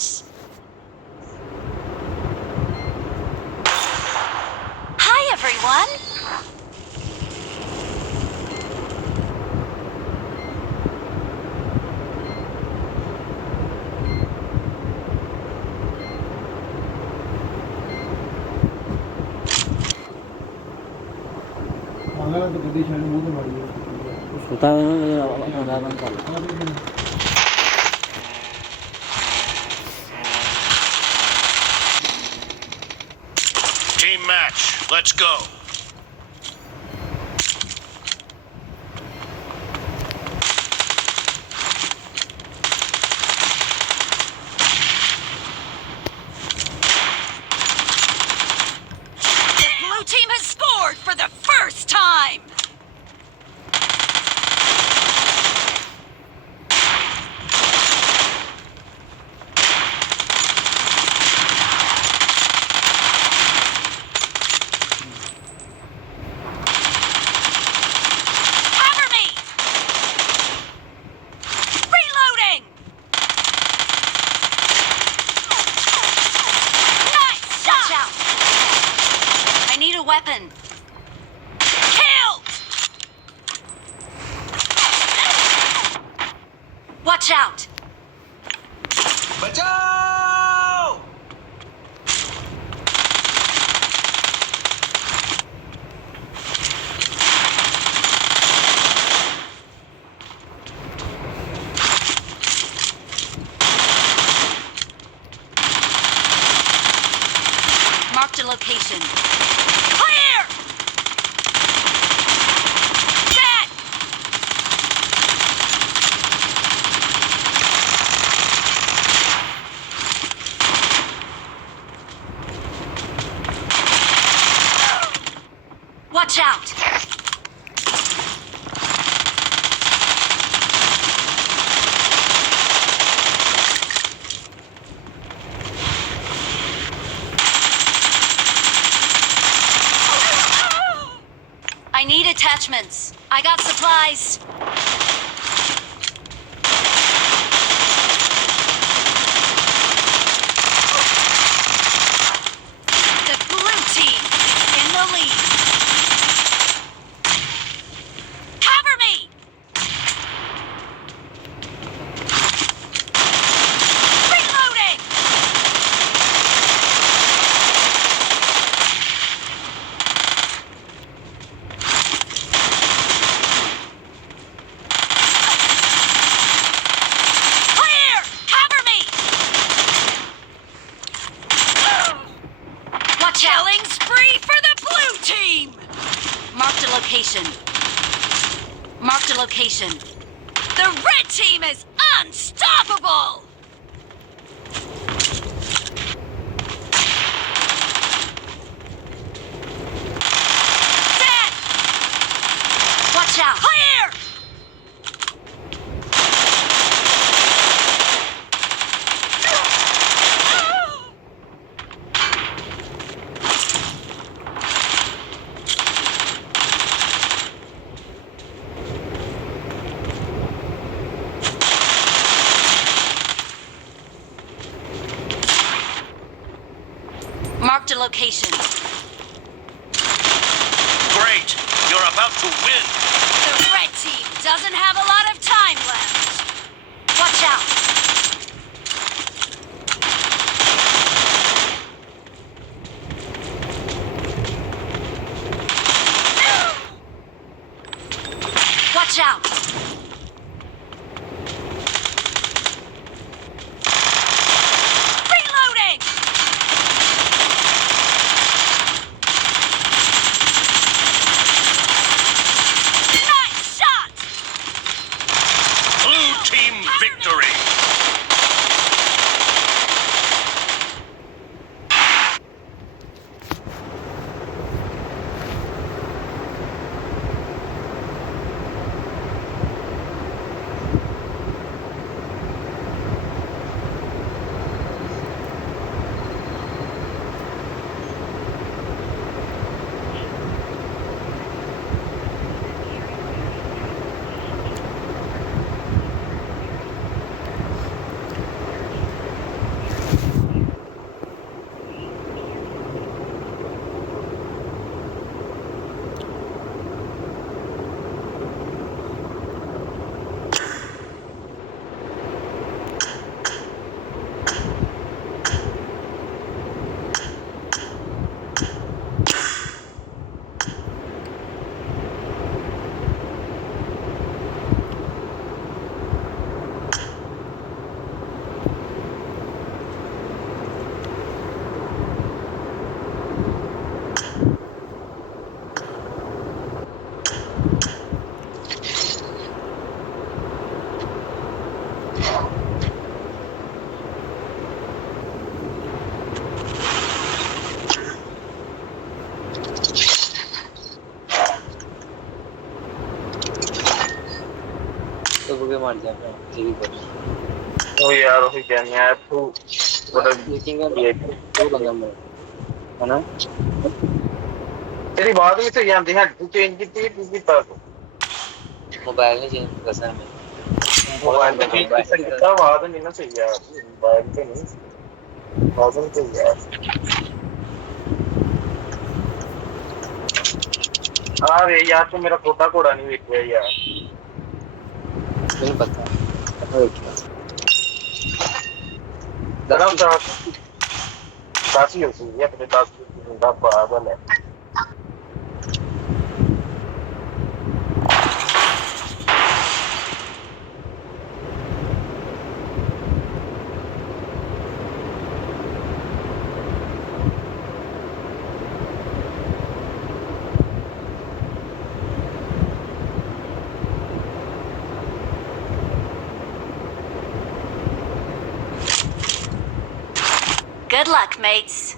Hi, everyone. Team match, let's go. The blue team has scored for the first time. Cover me. Reloading. Nice shot. Watch out. I need a weapon. Killed. Watch out. Bachao! Marked a location. Clear! Dead! Watch out! I need attachments. I got supplies. The blue team is in the lead. Cover me! Reloading! Clear! Cover me! Watch out! Killing spree for the blue team! Marked a location. Marked a location. The red team is unstoppable! Dead! Watch out! Clear! Marked a location. Great, you're about to win. The red team doesn't have a lot of time left. Watch out. Watch out. Reloading. Nice shot. Blue team victory. पे मर जा जीवी बोल ओ यार वही कहने आया तू बड़ा मीटिंग में ये तो बंदा मर है ना तेरी बात भी सही आती है तू चेंज की कीता मोबाइल नहीं चेंज कर सकता मैं मोबाइल में चेंज कर सकता बात नहीं ना सही यार मोबाइल पे नहीं बात नहीं सही यार अरे यार तू मेरा पोता घोड़ा नहीं देखिया यार नहीं पता दस ही होती है अपने 10 का पागल है Good luck, mates.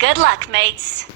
Good luck, mates.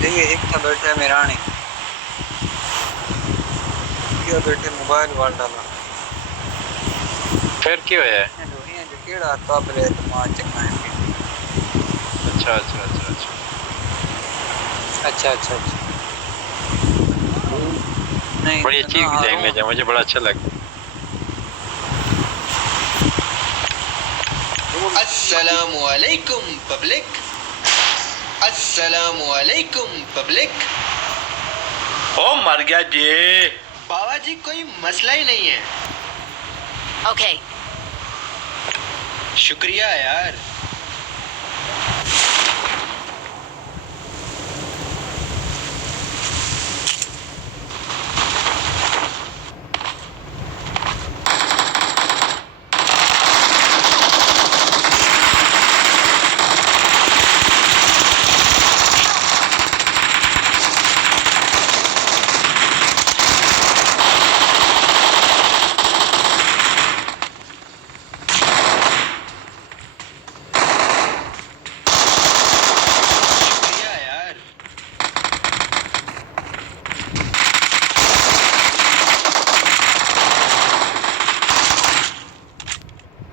देखिए एक था बैठा है मेरा नहीं क्या बैठे मोबाइल वाल डाला फिर क्यों है ये जो केड़ा तो बले तो मार चकाएंगे अच्छा अच्छा अच्छा अच्छा अच्छा अच्छा अच्छा नहीं बड़ी अच्छी लैंग्वेज है मुझे बड़ा अच्छा लगा अस्सलामुअलैकुम पब्लिक अस्सलामुअलैकुम पब्लिक ओ मर गया जी बाबा जी कोई मसला ही नहीं है Okay. शुक्रिया यार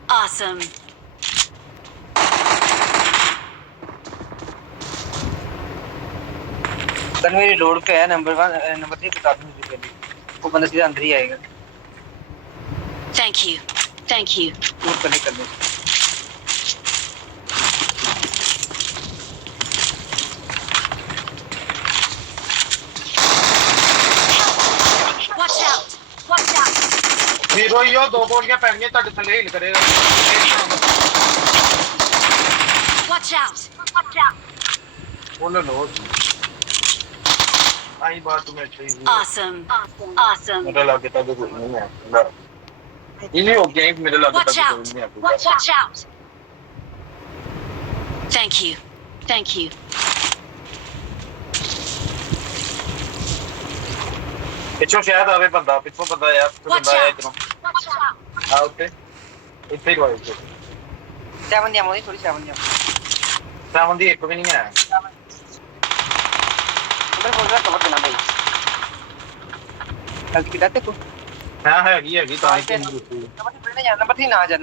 Awesome. मेरी रोड पे है नंबर 1 नंबर 3 बता दूं मुझे पहले वो बंदा सीधा अंदर ही आएगा Thank you. Thank you. दूर कर ले Watch out. Watch out. Hero यो दो गोलियां पैणगे ਤੁਹਾਡੇ ਥੱਲੇ ਹਿਲ ਕਰੇਗਾ Watch out. Watch out. बोलो लो आई बात में अच्छी Awesome. Awesome. मेरे लागे तक कोई नहीं है ना इन्हीं हो गया मेरे लागे Watch तक कोई out. नहीं है Watch out. Thank you. Thank you. ਪਿੱਛੋਂ ਸ਼ਾਇਦ ਆਵੇ ਬੰਦਾ ਪਿੱਛੋਂ ਬੰਦਾ ਆਇਆ Watch ਬੰਦਾ ਆਇਆ out. ਇਧਰੋਂ Watch out. ਆ ਉੱਤੇ ਇੱਥੇ ਹੀ ਵਾਇਸ सेवन दिया मोदी थोड़ी 7 दिया ਸਾਵਨ ਦੀ ਇੱਕ ਵੀ ਨਹੀਂ ਹੈ उधर बोल रहा कवर देना भाई कल की दाते को ਹਾਂ ਹੈਗੀ ਤਾਂ ਹੀ ਤੈਨੂੰ ਦਿੱਤੀ नंबर 3 ना जा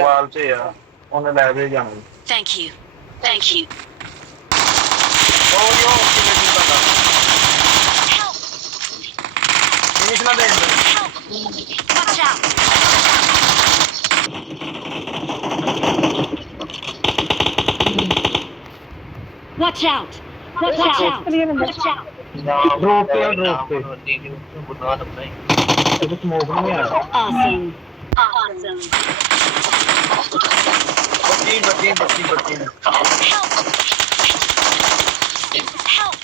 ਵਾਲ ਚ ਆ ਉਹਨੇ ਲੈ ਦੇ ਜਾਣਾ Thank you. Thank you. ਉਹ ਯੋ ਕਿਵੇਂ ਦੀ ਬੰਦਾ ਫਿਨਿਸ਼ ਨਾ ਦੇ Watch out. Watch out. Watch out. Watch out. Drop पे बुढ़वा लगता है तो स्मोक नहीं आ रहा Awesome. Awesome. बच्ची Help! Help!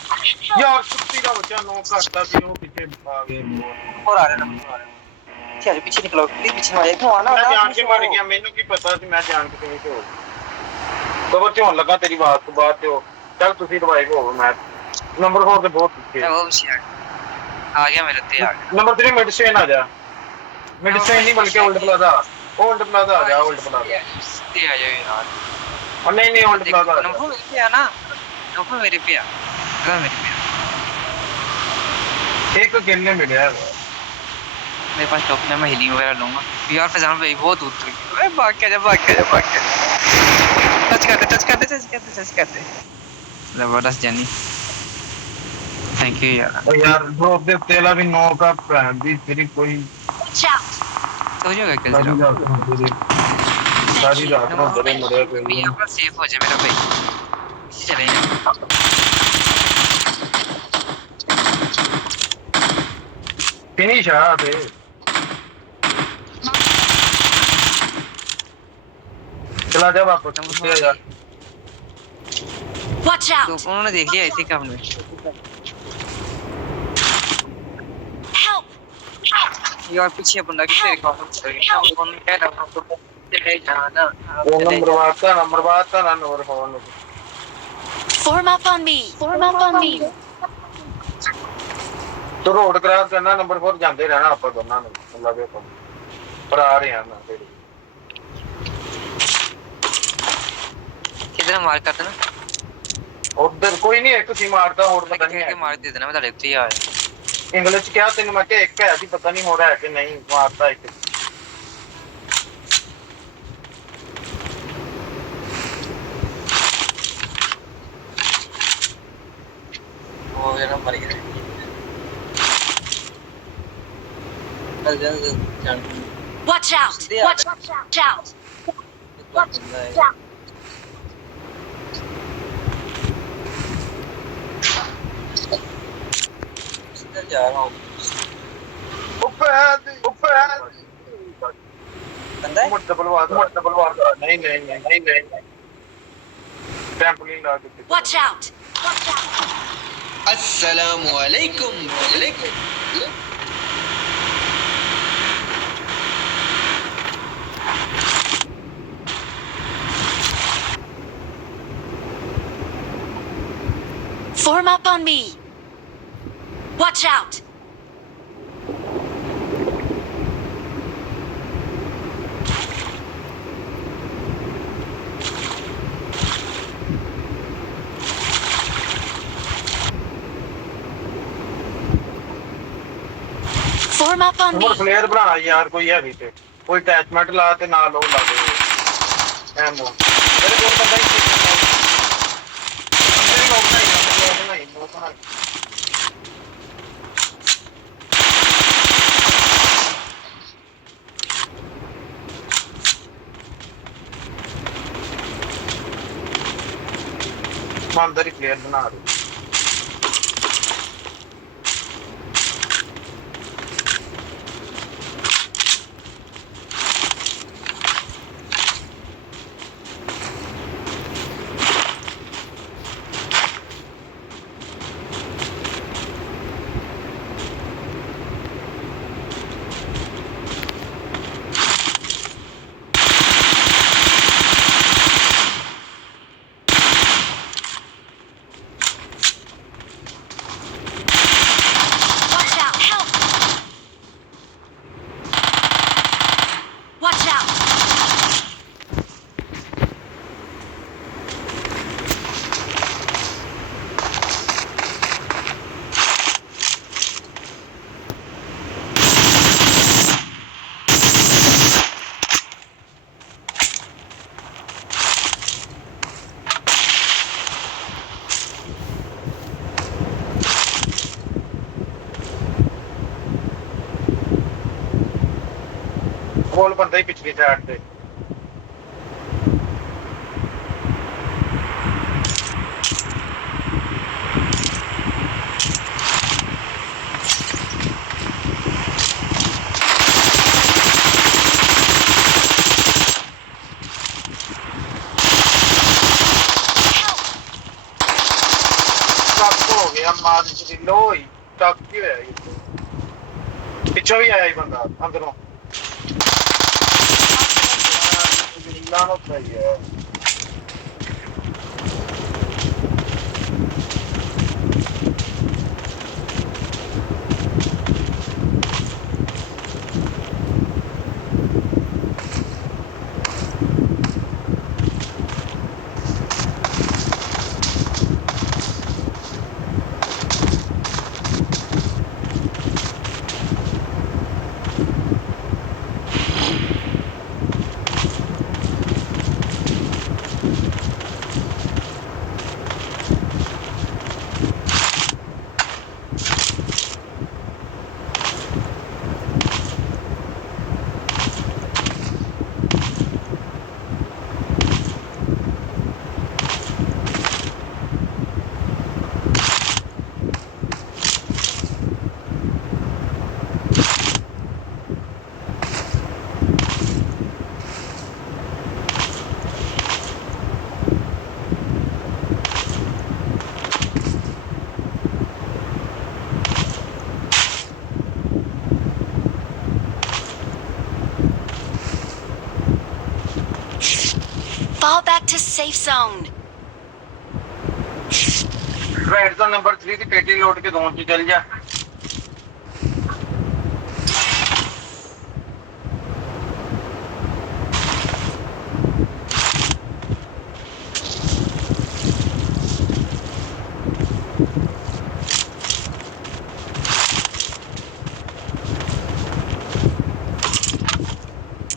यार कुत्ती का बच्चा नो करता कि वो पीछे आ गए और आ रहे हैं नंबर आ रहे हैं चल पीछे निकलो प्लीज पीछे आ जाए क्यों आना मैं जान के मार गया मैंने की पता ਸੀ ਮੈਂ ਜਾਣ ਕੇ ਕਿਵੇਂ ਹੋ ਕਵਰ ਤੇ ਹੋਣ ਲੱਗਾ ਤੇਰੀ ਬਾਤ ਤੋਂ ਬਾਅਦ ਤੇ ਚੱਲ ਤੁਸੀਂ ਦਵਾਈ ਕੋ ਮੈਂ ਨੰਬਰ 4 ਤੇ ਬਹੁਤ ਪਿੱਛੇ वो भी आ गया मेरे ते आ गया नंबर 3 मेडिसिन आ जा मेडिसिन नहीं बल्कि ओल्ड प्लाजा आ जा ओल्ड प्लाजा ते आ जाओ यार और नहीं ओल्ड प्लाजा आ जा नंबर मेरे पे आना नंबर मेरे पे आ मेरे पे एक गिनने मिला है मेरे पास टॉप में मैं हीलिंग वगैरह लूंगा यार फैजान भाई बहुत दूर तक अरे भाग के जा टच कर दे जबरदस्त जानी थैंक यू यार और यार ड्रॉप दे तेला भी 9 का प्लान भी तेरी कोई Watch out! तो जो कल सारी रात में बड़े मरे पे भी यहाँ पर सेफ हो जाए मेरा भाई इसी चलेंगे फिनिश आ दे चला जा वापस पीछे जा Watch तो out! उन्होंने देख लिया इसी काम में Help! यार पीछे बंदा कि तेरे काम कौन कह रहा हूं तो चले जाना वो नंबर बात ना number phone Form up on me! Form up on me! तो रोड क्रॉस करना नंबर 4 ਜਾਂਦੇ ਰਹਿਣਾ ਆਪਾਂ ਦੋਨਾਂ ਨੂੰ ਲੱਗੇ ਪਰ ਆ ਰਹੇ ਆ ਨਾ ਤੇਰੀ किधर मार कर देना ਉਧਰ ਕੋਈ ਨਹੀਂ ਇੱਕ ਸੀ ਮਾਰਦਾ ਹੋਰ ਪਤਾ ਨਹੀਂ के मार दे देना मैं तो देखते यार ਇੰਗਲਿਸ਼ ਕਿਹਾ ਤੈਨੂੰ ਮੈਂ ਕਿ ਇੱਕ ਹੈ ਸੀ ਪਤਾ ਨਹੀਂ ਹੋ ਰਿਹਾ ਕਿ ਨਹੀਂ ਮਾਰਦਾ ਇੱਕ वो मेरा मर गया Watch out! Watch out! Watch out! जा रहा हूँ ਉੱਪਰ बंदा है ਮੋਟ ਡਬਲ ਵਾਰ ਨਹੀਂ ਟੈਂਪਲਿੰਗ ਲਾ ਕੇ Watch out! Watch out! अस्सलामु अलैकुम public Form up on me! Watch out! Form up on me! ਹੋਰ ਪਲੇਅਰ ਬਣਾ ਯਾਰ ਕੋਈ ਹੈਗੀ ਤੇ ਕੋਈ ਅਟੈਚਮੈਂਟ ਲਾ ਤੇ ਨਾਲ ਉਹ ਲਾ ਦੇ ਐਮੋ ਮੇਰੇ ਕੋਲ ਬੰਦਾ ਹੀ ਸੀ ਅੰਦਰ ਹੀ ਲੋਕ ਨਹੀਂ ਮੰਦਰ ਹੀ ਪਲੇਅਰ ਬਣਾ ਦੇ Watch out! Help! Watch out! ਕੋਲ ਬੰਦਾ ਹੀ ਪਿਛਲੀ ਸਾਈਡ ਤੇ ਗਿਆ ਮਾਰ ਦੀ ਲੋਈ ਟੱਕ ਕੀ ਹੋਇਆ ਪਿੱਛੋਂ ਵੀ ਆਇਆ ਹੀ ਬੰਦਾ ਅੰਦਰੋਂ ਲਾਨੋ ਚਾਹੀਏ Fall back to safe zone. Right ਤੋਂ ਨੰਬਰ 3 ਦੀ ਪੇਟੀ ਲੋਡ ਕੇ ਦੋਨ ਚ ਚੱਲ ਜਾ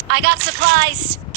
I got supplies.